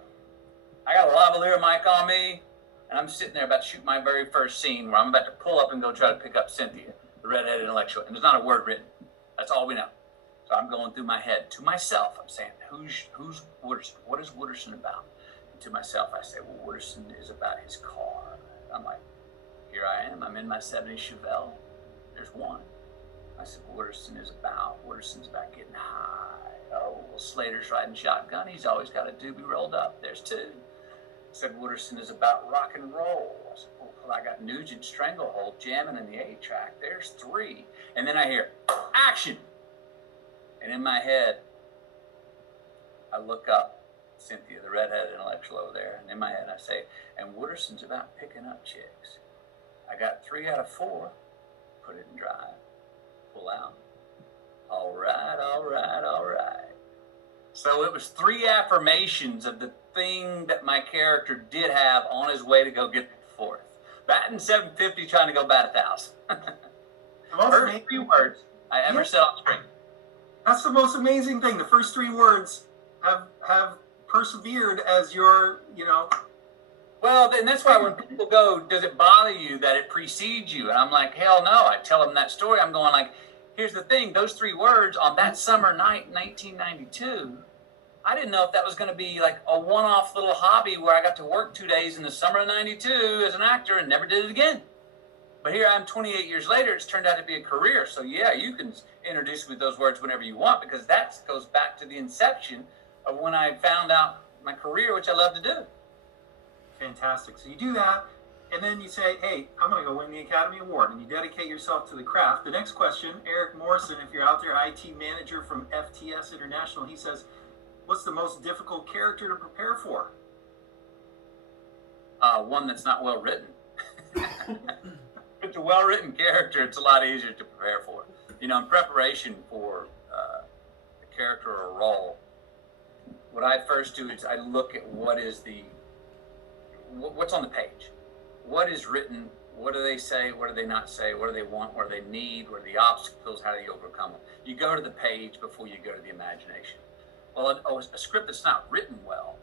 I got a lavalier mic on me, and I'm sitting there about to shoot my very first scene where I'm about to pull up and go try to pick up Cynthia, the redheaded intellectual, and there's not a word written. That's all we know. So I'm going through my head to myself. I'm saying, who's Wooderson? What is Wooderson about? And to myself, I say, well, Wooderson is about his car. I'm like, here I am. I'm in my 70s Chevelle. There's one. I said, Wooderson's about getting high. Oh, well, Slater's riding shotgun. He's always got a doobie rolled up. There's two. I said, Wooderson is about rock and roll. I said, well, I got Nugent Stranglehold jamming in the 8-track. There's three. And then I hear, action. And in my head, I look up Cynthia, the redheaded intellectual over there, and in my head I say, and Wooderson's about picking up chicks. I got 3 out of 4. Put it in drive. Pull out. All right, all right, all right. So it was 3 affirmations of the thing that my character did have on his way to go get the 4th. Batting 750, trying to go bat 1,000. First 3 words I ever said on screen. That's the most amazing thing. The first 3 words have persevered as your, Well, and that's why when people go, does it bother you that it precedes you? And I'm like, hell no. I tell them that story. I'm going like, here's the thing. Those 3 words on that summer night in 1992, I didn't know if that was going to be like a one-off little hobby where I got to work 2 days in the summer of 92 as an actor and never did it again. But here I'm 28 years later, it's turned out to be a career. So yeah, you can introduce me with those words whenever you want, because that goes back to the inception of when I found out my career, which I love to do. Fantastic. So you do that, and then you say, hey, I'm going to go win the Academy Award, and you dedicate yourself to the craft. The next question, Eric Morrison, if you're out there, IT manager from FTS International, he says, what's the most difficult character to prepare for? One that's not well written. If it's a well-written character, it's a lot easier to prepare for. In preparation for a character or a role, what I first do is I look at what's on the page. What is written? What do they say? What do they not say? What do they want? What do they need? What are the obstacles? How do you overcome them? You go to the page before you go to the imagination. Well, a script that's not written well,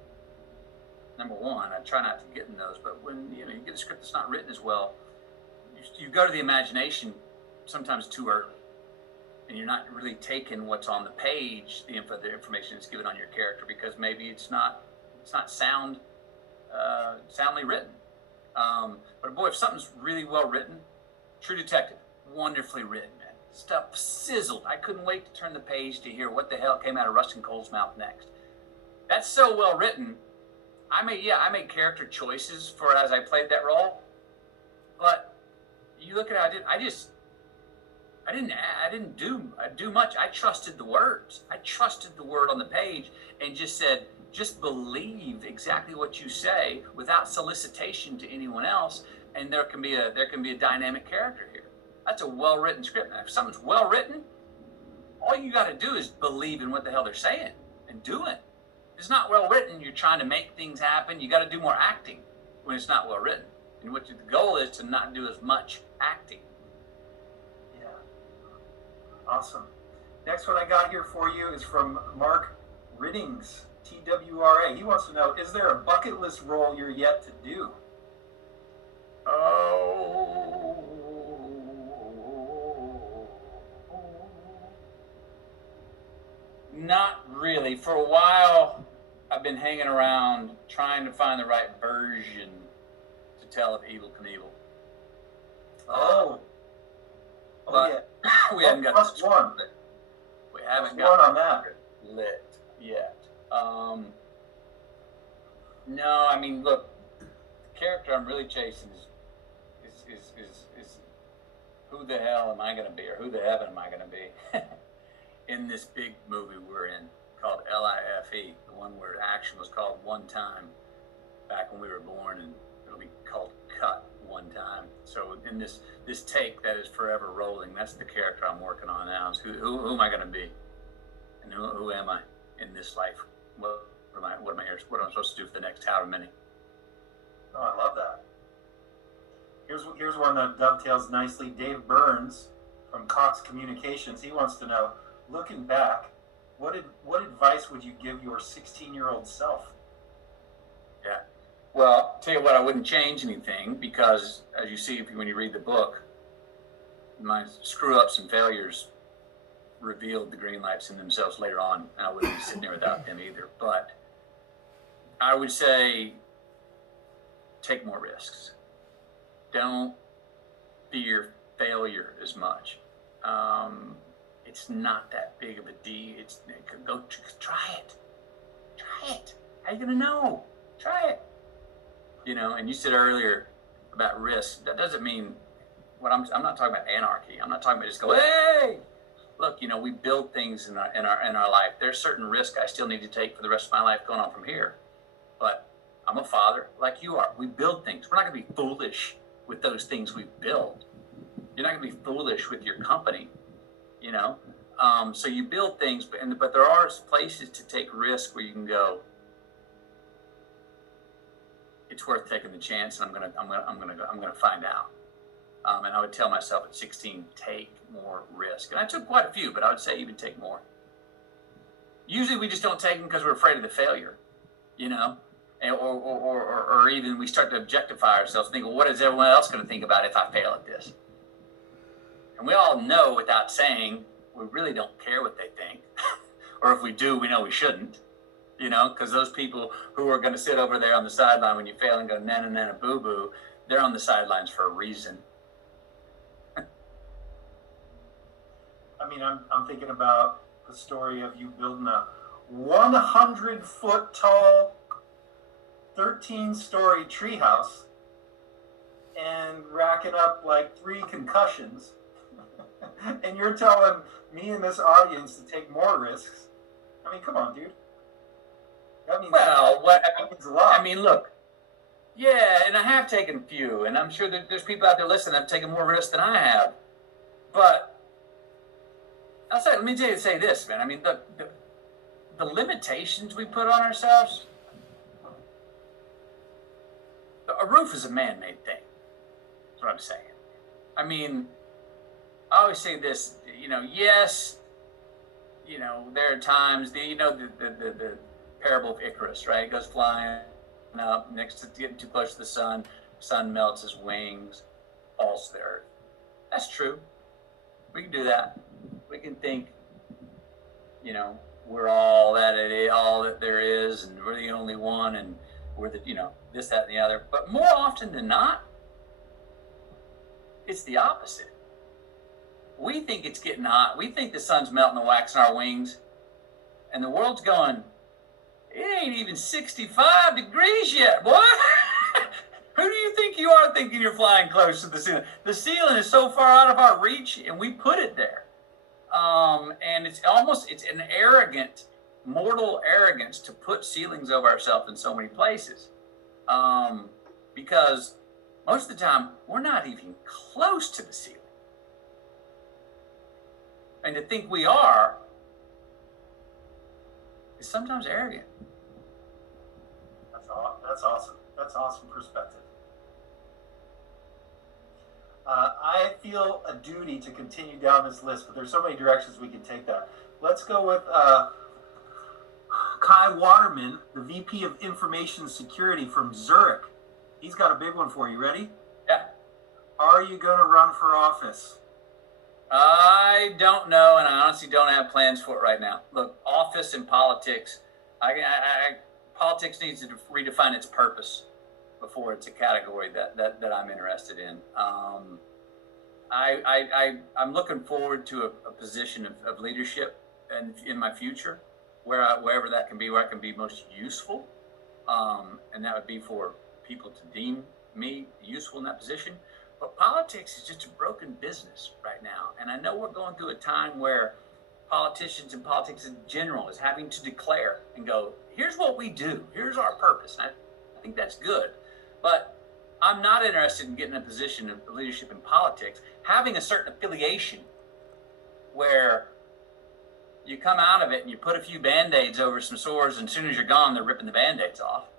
number one, I try not to get in those, but when you get a script that's not written as well, you go to the imagination sometimes too early, and you're not really taking what's on the page, the information that's given on your character, because maybe it's not soundly written. But boy, if something's really well written, True Detective, wonderfully written, man. Stuff sizzled. I couldn't wait to turn the page to hear what the hell came out of Rustin Cole's mouth next. That's so well written. I made character choices for as I played that role, but you look at how I didn't do much. I trusted the words. I trusted the word on the page and just said, just believe exactly what you say without solicitation to anyone else, and there can be a dynamic character here. That's a well-written script. Now, if something's well-written, all you got to do is believe in what the hell they're saying and do it. If it's not well-written, you're trying to make things happen. You got to do more acting when it's not well-written. And what the goal is to not do as much acting. Yeah. Awesome. Next one I got here for you is from Mark Riddings, TWRA. He wants to know, is there a bucket list role you're yet to do? Oh, say for a while, I've been hanging around trying to find the right version to tell of Evel Knievel. Yeah. We haven't got Plus one. We haven't Plus one got on that. lit yet. No, I mean, look, the character I'm really chasing is who the hell am I going to be, or who the heaven am I going to be in this big movie we're in called LIFE, the one where action was called One Time back when we were born, and it'll be called Cut One Time. So in this take that is forever rolling, that's the character I'm working on now. Is who am I going to be, and who am I in this life? What am I here? What am I supposed to do for the next however many? Oh, I love that. Here's one that dovetails nicely. Dave Burns from Cox Communications. He wants to know, looking back, what advice would you give your 16-year-old self? Yeah. Well, tell you what, I wouldn't change anything because, as you see when you read the book, my screw-ups and failures revealed the Greenlights in themselves later on, and I wouldn't be sitting there without them either. But I would say take more risks. Don't fear failure as much. It's not that big of a deal. Go try it. Try it. How are you gonna know? Try it. And you said earlier about risk. That doesn't mean I'm not talking about anarchy. I'm not talking about just go, hey. Look, we build things in our life. There's certain risk I still need to take for the rest of my life going on from here. But I'm a father like you are. We build things. We're not going to be foolish with those things we build. You're not going to be foolish with your company, So you build things, but there are places to take risk where you can go. It's worth taking the chance, and I'm gonna find out. And I would tell myself at 16, take more risk. And I took quite a few, but I would say even take more. Usually we just don't take them because we're afraid of the failure, or even we start to objectify ourselves, think, well, what is everyone else going to think about if I fail at this? And we all know without saying, we really don't care what they think. Or if we do, we know we shouldn't, because those people who are going to sit over there on the sideline when you fail and go, nana, nana, boo, boo, they're on the sidelines for a reason. I mean, I'm thinking about the story of you building a 100-foot tall, 13-story treehouse and racking up like 3 concussions. And you're telling me and this audience to take more risks. I mean, come on, dude. That means that means a lot. I mean, look. Yeah, and I have taken a few, and I'm sure that there's people out there listening that have taken more risks than I have. But let me say this, man. I mean, the limitations we put on ourselves. A roof is a man-made thing. That's what I'm saying. I mean, I always say this. Yes. There are times the parable of Icarus, right? He goes flying up getting too close to the sun. Sun melts his wings, falls to the earth. That's true. We can do that. We can think, we're all that there is, and we're the only one, and we're this, that, and the other. But more often than not, it's the opposite. We think it's getting hot. We think the sun's melting the wax in our wings, and the world's going, it ain't even 65 degrees yet, boy. Who do you think you are thinking you're flying close to the ceiling? The ceiling is so far out of our reach, and we put it there. And it's an arrogant, mortal arrogance to put ceilings over ourselves in so many places. Because most of the time, we're not even close to the ceiling. And to think we are is sometimes arrogant. That's awesome. That's awesome perspective. I feel a duty to continue down this list, but there's so many directions we can take that. Let's go with Kai Waterman, the VP of Information Security from Zurich. He's got a big one for you. Ready? Yeah. Are you going to run for office? I don't know, and I honestly don't have plans for it right now. Look, office and politics, politics needs to redefine its purpose before it's a category that I'm interested in. I'm looking forward to a position of leadership in my future, wherever that can be, where I can be most useful, and that would be for people to deem me useful in that position. But politics is just a broken business right now, and I know we're going through a time where politicians and politics in general is having to declare and go, here's what we do, here's our purpose. And I think that's good, but I'm not interested in getting a position of leadership in politics, having a certain affiliation where you come out of it and you put a few Band-Aids over some sores, and as soon as you're gone, they're ripping the Band-Aids off.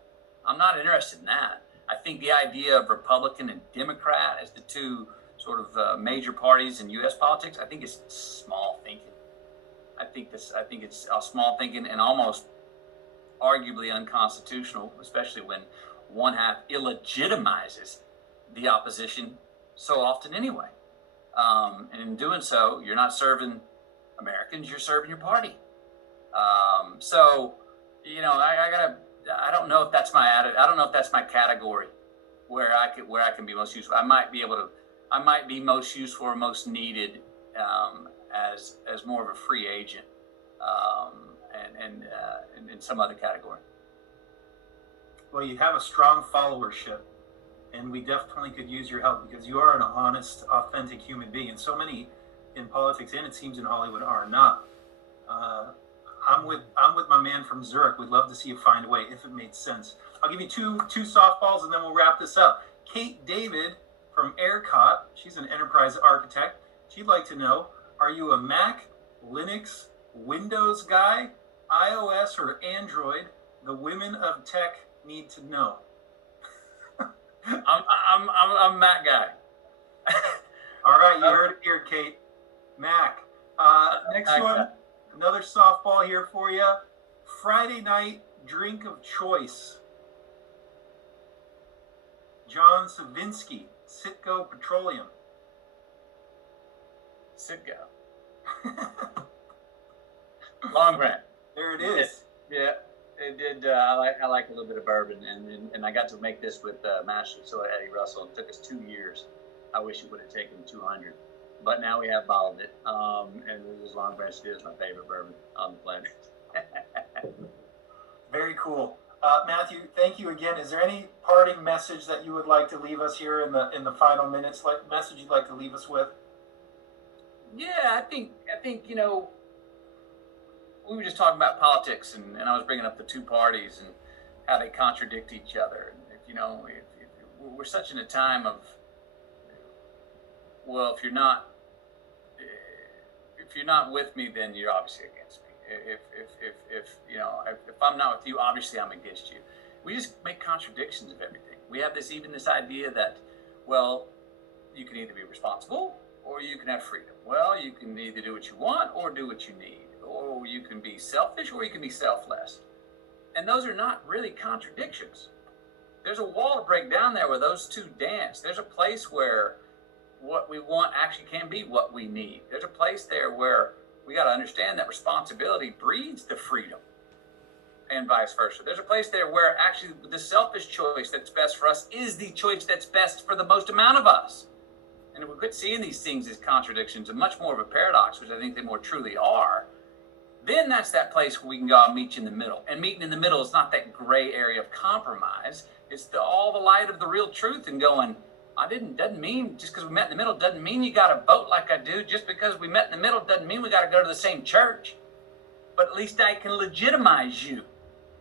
I'm not interested in that. I think the idea of Republican and Democrat as the two sort of major parties in U.S. politics, I think it's small thinking. I think it's small thinking and almost arguably unconstitutional, especially when one half illegitimizes the opposition so often anyway. And in doing so, you're not serving Americans, you're serving your party. So, you know, I don't know if that's my attitude. I don't know if that's my category where I can be most useful. I might be most useful or most needed as more of a free agent, and in some other category. Well, you have a strong followership, and we definitely could use your help because you are an honest, authentic human being, and so many in politics and it seems in Hollywood are not. I'm with my man from Zurich. We'd love to see you find a way if it made sense. I'll give you two softballs and then we'll wrap this up. Kate David from ERCOT, she's an enterprise architect. She'd like to know, are you a Mac, Linux, Windows guy, iOS, or Android? The women of tech need to know. I'm a Mac guy. All right, you heard it here, Kate. Mac. Next one, another softball here for you. Friday night drink of choice. John Savinsky, Citgo Petroleum. Citgo. Long Grant. There it is. Yeah, it did. I like a little bit of bourbon, and I got to make this with Master So Eddie Russell. It took us 2 years. I wish it would have taken 200, but now we have bottled it. And this Long Branch is my favorite bourbon on the planet. Very cool. Matthew, thank you again. Is there any parting message that you would like to leave us here in the final minutes? Like message you'd like to leave us with? Yeah, I think you know, we were just talking about politics, and I was bringing up the two parties and how they contradict each other. And if we're such in a time of, well, if you're not with me, then you're obviously against me. If I'm not with you, obviously I'm against you. We just make contradictions of everything. We have this idea that, well, you can either be responsible or you can have freedom. Well, you can either do what you want or do what you need, or you can be selfish or you can be selfless. And those are not really contradictions. There's a wall to break down there where those two dance. There's a place where what we want actually can be what we need. There's a place there where we got to understand that responsibility breeds the freedom, and vice versa. There's a place there where actually the selfish choice that's best for us is the choice that's best for the most amount of us. And if we quit seeing these things as contradictions and much more of a paradox, which I think they more truly are, then that's that place where we can go out and meet in the middle. And meeting in the middle is not that gray area of compromise. It's all the light of the real truth and going, doesn't mean just because we met in the middle doesn't mean you got to vote like I do. Just because we met in the middle doesn't mean we got to go to the same church. But at least I can legitimize you.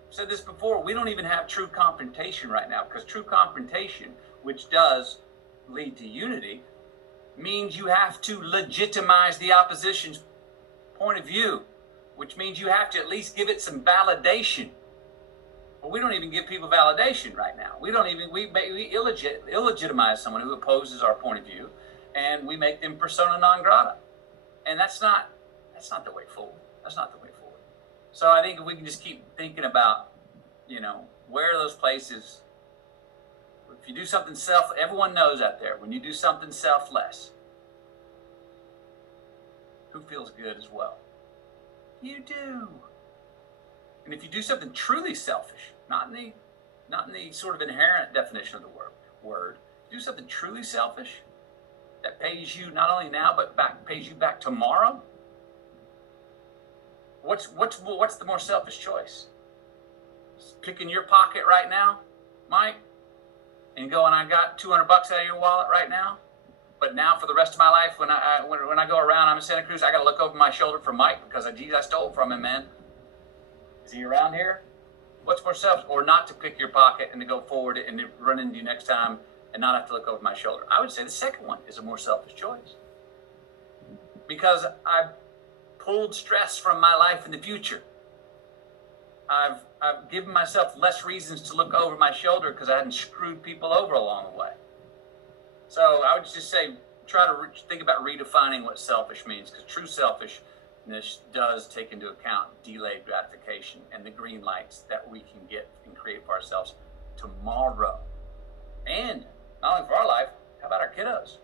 I've said this before, we don't even have true confrontation right now, because true confrontation, which does lead to unity, means you have to legitimize the opposition's point of view, which means you have to at least give it some validation. Well, we don't even give people validation right now. We illegitimize someone who opposes our point of view, and we make them persona non grata. And that's not the way forward. That's not the way forward. So I think if we can just keep thinking about, where are those places. If you do something everyone knows out there, when you do something selfless, who feels good as well? You do. And if you do something truly selfish, not in the sort of inherent definition of the word, do something truly selfish that pays you not only now but pays you back tomorrow. What's the more selfish choice? Picking your pocket right now, Mike, and going, I got $200 out of your wallet right now, but now for the rest of my life, when I go around, I'm in Santa Cruz, I got to look over my shoulder for Mike because I stole from him, man. Is he around here? What's more selfish? Or not to pick your pocket and to go forward and to run into you next time and not have to look over my shoulder? I would say the second one is a more selfish choice, because I've pulled stress from my life in the future. I've given myself less reasons to look over my shoulder because I hadn't screwed people over along the way. So I would just say, try to think about redefining what selfish means, because true selfishness does take into account delayed gratification and the green lights that we can get and create for ourselves tomorrow. And not only for our life, how about our kiddos?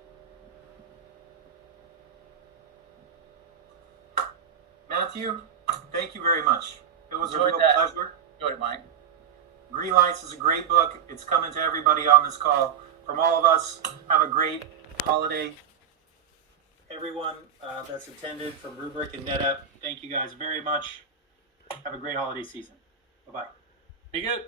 Matthew, thank you very much. It was a Enjoyed real that. pleasure. Enjoyed it, Mike. Greenlights is a great book. It's coming to everybody on this call. From all of us, have a great holiday. Everyone that's attended from Rubrik and NetApp, thank you guys very much. Have a great holiday season. Bye-bye. Be good.